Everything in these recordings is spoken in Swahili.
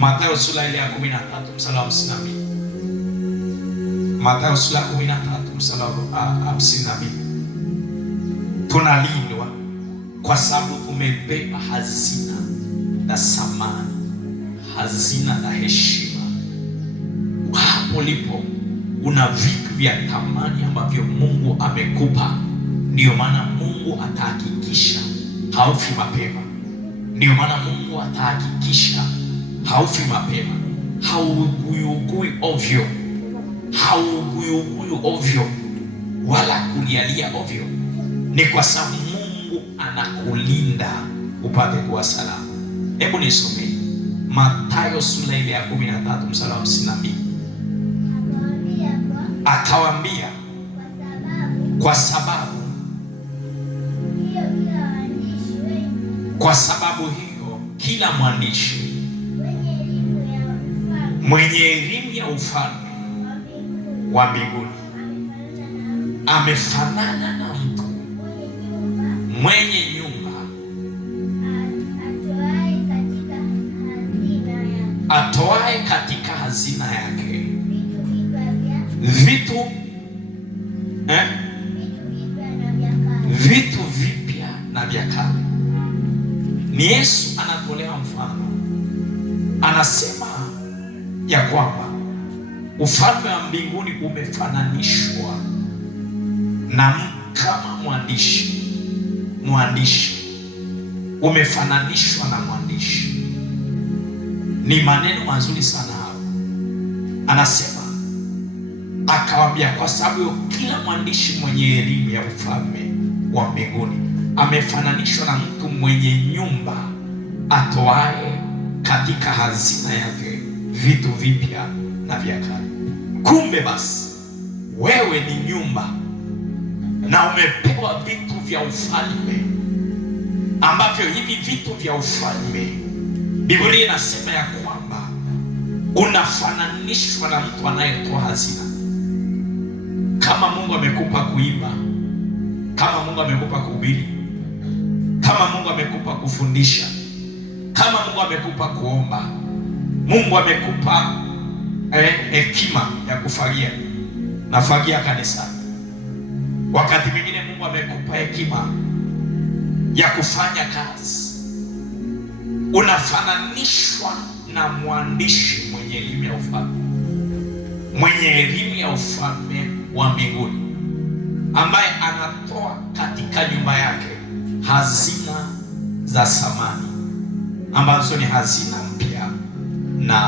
Mathayo sura ile ya 13 mstari wa 52. Mathayo sura ya 13 mstari wa 52. Tunalindwa kwa sababu tumebeba hazina na samani, hazina na heshima. Hapo lipo una vitu vya thamani ambavyo Mungu amekupa. Ndiyo maana Mungu atahakikisha haufi mapema. Ndiyo maana Mungu atahakikisha haufi mapema. Hauguyugui ovyo, hauguyugui ovyo wala kulialia ovyo. Ni kwa sababu Mungu anakulinda upate kuwa salama. Hebu nisome Mathayo sura ile ya 13 mstari wa 52. Akawaambia, kwa sababu hiyo kila mwandishi mwenye elimu ya ufalme wa mbinguni amefanana na mtu mwenye nyumba atoaye katika hazina yake vitu vipya na vya kale. Ni Yesu anatolea mfano, anasema ya kwamba ufalme wa mbinguni umefananishwa na kama mwandishi umefananishwa na mwandishi. Ni maneno mazuri sana hapo. Anasema akawaambia, kwa sababu kila mwandishi mwenye elimu ya ufalme wa mbinguni amefananishwa na mtu mwenye nyumba atoaye katika hazina yake vitu vipya na vya kale. Kumbe basi wewe ni nyumba na umepewa vitu vya ufalme, ambavyo hivi vitu vya ufalme Biblia inasema ya kwamba unafananishwa na mtu anayetoa hazina. Kama Mungu amekupa kuimba, kama Mungu amekupa kuhubiri, kama Mungu amekupa kufundisha, kama Mungu amekupa kuomba, Mungu amekupa hekima ya kufagia, nafagia kanisani. Wakati mwingine Mungu amekupa hekima ya kufanya kazi. Unafananishwa na mwandishi mwenye elimu ya ufalme, mwenye elimu ya ufalme wa mbinguni, ambaye anatoa katika nyumba yake hazina za samani, ambazo ni hazina mpya na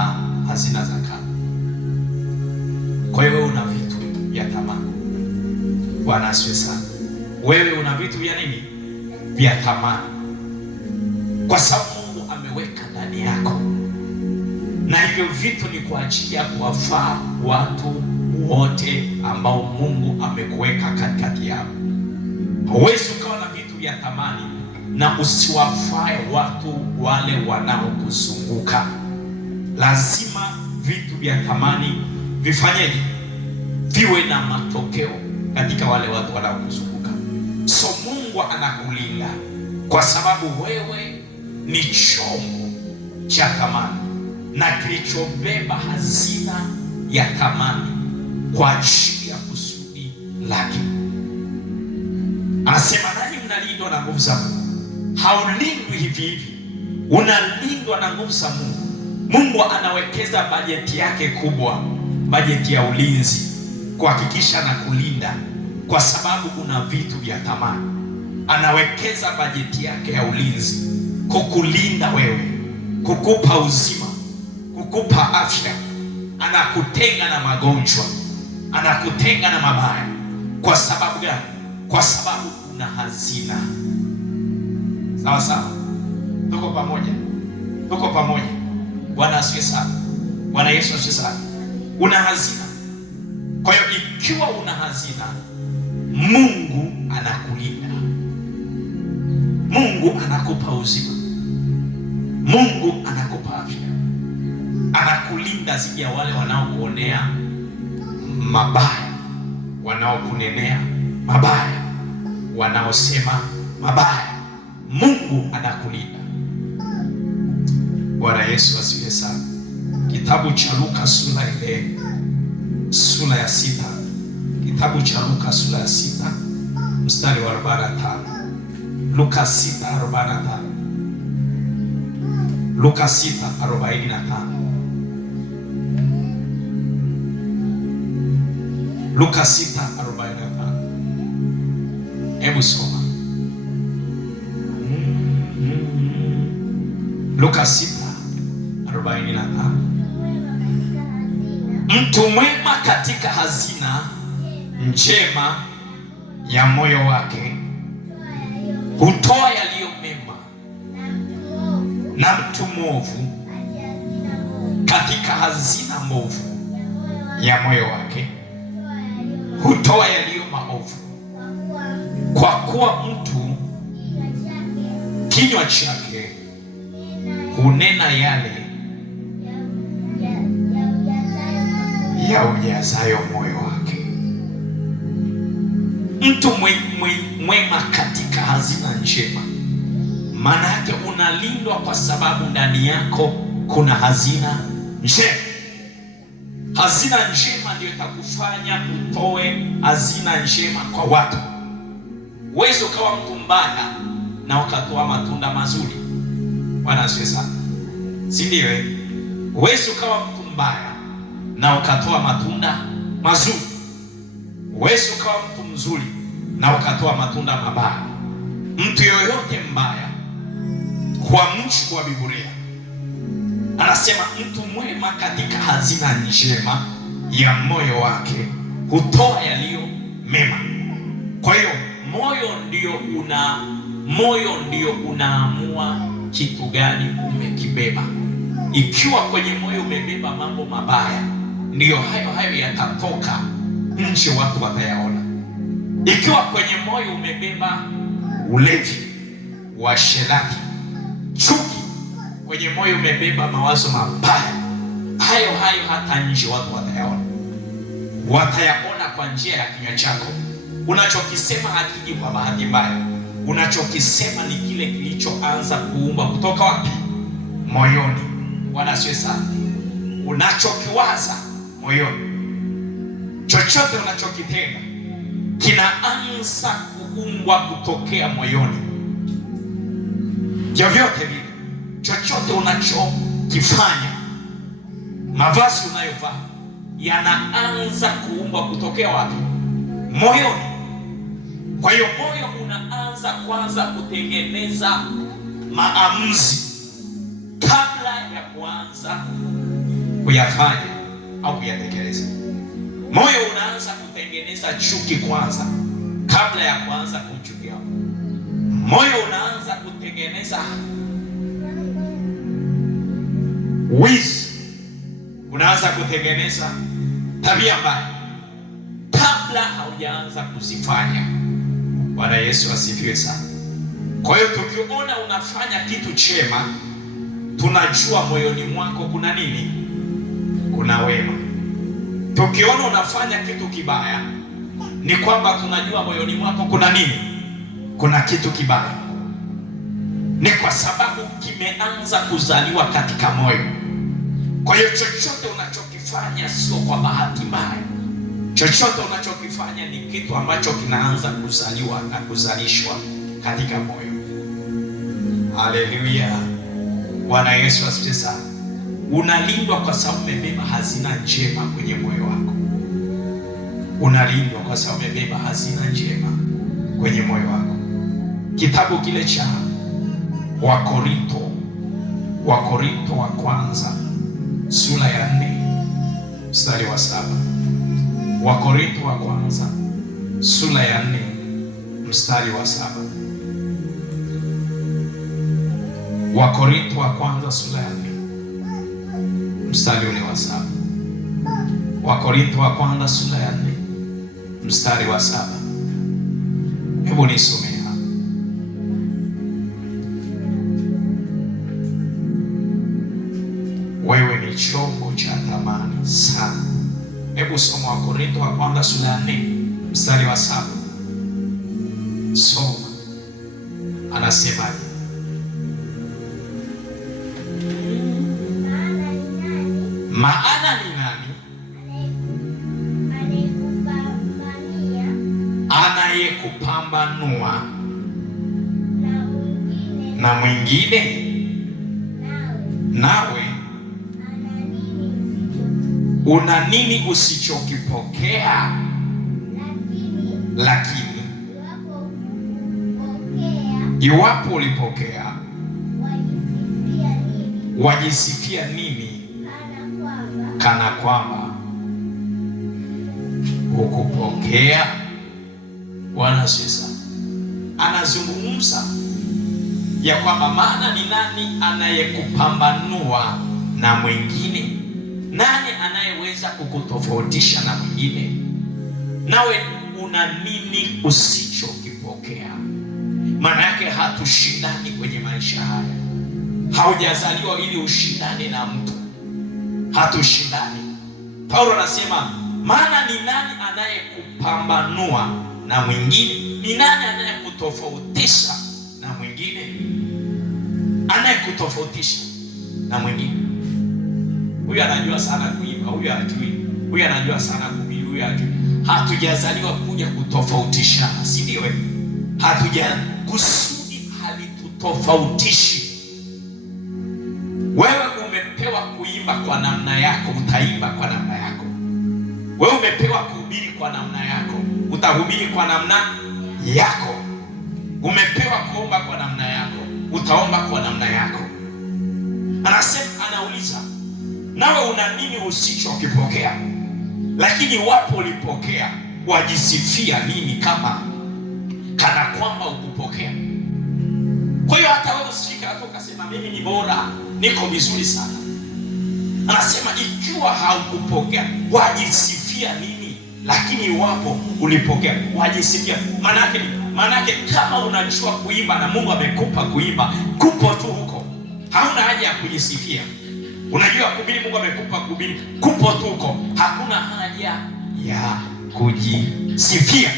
hazina za kale. Kwa hiyo una vitu vya thamani. Bwana asifiwe sana. Wewe una vitu vya nini? Vya thamani, kwa sababu Mungu ameweka ndani yako, na hivyo vitu ni kwa ajili ya kuwafaa watu wote ambao Mungu amekuweka katikati yao. Huwezi ukawa na vitu vya thamani na usiwafae watu wale wanaokuzunguka. Lazima vitu vya thamani vifanyeje? Viwe na matokeo katika wale watu wanaokuzunguka. So Mungu anakulinda kwa sababu wewe ni chombo cha thamani na kilichobeba hazina ya thamani kwa ajili ya kusudi lake. Anasema, nani mnalindwa na nguvu za Mungu? Haulindwi hivi hivi, unalindwa na nguvu za Mungu. Mungu anawekeza bajeti yake kubwa, bajeti ya ulinzi, kuhakikisha na kulinda, kwa sababu una vitu vya thamani. Anawekeza bajeti yake ya ulinzi kukulinda wewe, kukupa uzima, kukupa afya. Anakutenga na magonjwa, anakutenga na mabaya. Kwa sababu gani? Kwa sababu una hazina. Sawa sawa, tuko pamoja, tuko pamoja. Bwana asifiwe sana. Bwana Yesu asifiwe sana. Una hazina. Kwa hiyo ikiwa una hazina, Mungu anakulinda, Mungu anakupa uzima, Mungu anakupa afya, anakulinda dhidi ya wale wanaokuonea mabaya, wanaokunenea mabaya, wanaosema mabaya. Mungu anakulinda. Bwana Yesu asifiwe sana. Kitabu cha Luka sura ya 6. Kitabu cha Luka sura ya 6 mstari wa 45. Luka 6:45. Luka 6:45. Luka 6:45. Hebu soma. Luka 6:45. Mtu mwema katika hazina njema ya moyo wake hutoa yaliyo mema, na mtu mwovu katika hazina mbovu ya moyo wake hutoa yaliyo maovu. Kwa kuwa mtu kinywa chake hunena yale ya ujazayo moyo wake. Mtu mwema katika hazina njema, maana yake unalindwa kwa sababu ndani yako kuna hazina njema. Hazina njema ndio itakufanya utoe hazina njema kwa watu. Uwezo ukawa mtu mbaya na ukatoa matunda mazuri. Bwana asifiwe sana, si ndio? Uwezo ukawa mtu mbaya na ukatoa matunda mazuri. Uwezo ukawa mtu mzuri na ukatoa matunda mabaya. Mtu yoyote mbaya, kwa mujibu wa Biblia anasema mtu mwema katika hazina njema ya moyo wake hutoa yaliyo mema. Kwa hiyo moyo ndio unaamua kitu gani umekibeba. Ikiwa kwenye moyo umebeba mambo mabaya, ndiyo hayo yatatoka nje, watu watayaona. Ikiwa kwenye moyo umebeba ulevi, uasherati, chuki, kwenye moyo umebeba mawazo mabaya, hayo hata nje watu watayaona. Watayaona kwa njia ya kinywa chako. Unachokisema hakiji kwa bahati mbaya. Unachokisema ni kile kilichoanza kuumba kutoka wapi? Moyoni. Bwana asifiwe sana. Unachokiwaza moyoni, chochote unachokitenda kinaanza kuumbwa kutokea moyoni. Vyovyote vile, chochote unachokifanya, mavazi unayovaa yanaanza kuumbwa kutokea wapi? Moyoni. Kwa hiyo moyo unaanza kwanza kutengeneza maamuzi kabla ya kuanza kuyafanya au kuyatekeleza. Moyo unaanza kutengeneza chuki kwanza kabla ya kuanza kuchukia. Moyo unaanza kutengeneza wizi, unaanza kutengeneza tabia mbaya kabla haujaanza kuzifanya. Bwana Yesu asifiwe sana. Kwa hiyo tukiona unafanya kitu chema, tunajua moyoni mwako kuna nini? Kuna wema. Tukiona unafanya kitu kibaya, ni kwamba tunajua moyoni mwako kuna nini? Kuna kitu kibaya. Ni kwa sababu kimeanza kuzaliwa katika moyo. Kwa hiyo chochote unachokifanya sio kwa bahati mbaya. Chochote unachokifanya ni kitu ambacho kinaanza kuzaliwa na kuzalishwa katika moyo. Haleluya. Bwana Yesu asifiwe sana. Unalindwa kwa sababu umebeba hazina njema kwenye moyo wako. Unalindwa kwa sababu umebeba hazina njema kwenye moyo wako. Kitabu kile cha Wakorinto wa kwanza sura ya 4 mstari wa 7. Wakorinto wa kwanza sura ya 4 mstari wa 7. Wakorinto wa kwanza sura ya 4 mstari ule wa 7. Wakorinto wa kwanza sura ya 4 mstari wa 7. Hebu nisomea. Wewe ni chombo cha thamani sana. Hebu soma Wakorinto wa kwanza sura ya 4 mstari wa 7. Soma. Anasemaje? Maana ni nani? Anayekupambanua na mwingine. Nawe una nini usichokipokea? Lakini iwapo ulipokea, wajisifia nini? Kana kwamba hukupokea. Bwana sasa anazungumza ya kwamba maana ni nani anayekupambanua na mwingine? Nani anayeweza kukutofautisha na mwingine? Nawe una nini usichokipokea? Maana yake hatushindani kwenye maisha haya. Haujazaliwa ili ushindane na mtu, hatushindani. Paulo anasema maana ni nani anayekupambanua na mwingine? Ni nani anayekutofautisha na mwingine? Anayekutofautisha na mwingine. Huyu anajua sana kuimba, huyu hajui. Huyu anajua sana kuhubiri, huyu hajui. Hatujazaliwa kuja kutofautishana, si ndio? Kusudi halitutofautishi. Wewe umepewa kuimba kwa namna yako, utaimba kwa namna yako. Wewe umepewa kuhubiri kwa namna yako, utahubiri kwa namna yako. Umepewa kuomba kwa namna yako, utaomba kwa namna yako. Anasema, anauliza, nawe una nini usichokipokea? Lakini wapo ulipokea, wajisifia nini kana kwamba ukupokea? Kwa hiyo hata wewe usifike hapo ukasema mimi ni bora, niko vizuri sana. Anasema ikiwa haukupokea, wajisifia nini? Lakini wapo ulipokea, wajisifia. Maana yake kama unajua kuimba na Mungu amekupa kuimba, kupo tu huko, hauna haja ya kujisifia. Unajua kuhubiri, Mungu amekupa kuhubiri, kupo tu huko, hakuna haja ya kujisifia.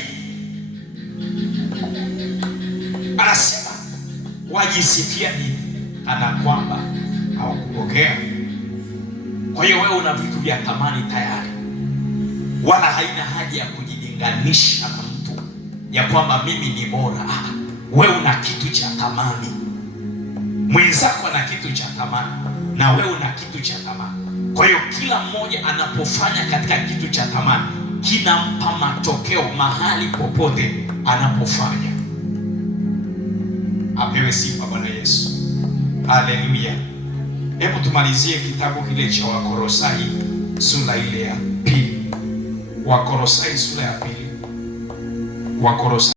Anasema wajisifia nini? Kana kwamba hawakupokea. Kwa hiyo wewe una vitu vya thamani tayari, wala haina haja ya kujilinganisha na mtu ya kwamba mimi ni bora. Wewe una kitu cha thamani, mwenzako ana kitu cha thamani, na wewe una kitu cha thamani. Kwa hiyo kila mmoja anapofanya katika kitu cha thamani, kinampa matokeo mahali popote anapofanya. Apewe sifa Bwana Yesu. Haleluya. Hebu tumalizie kitabu kile cha Wakolosai sura ile ya 2. Wakolosai sura ya 2. Wakolosai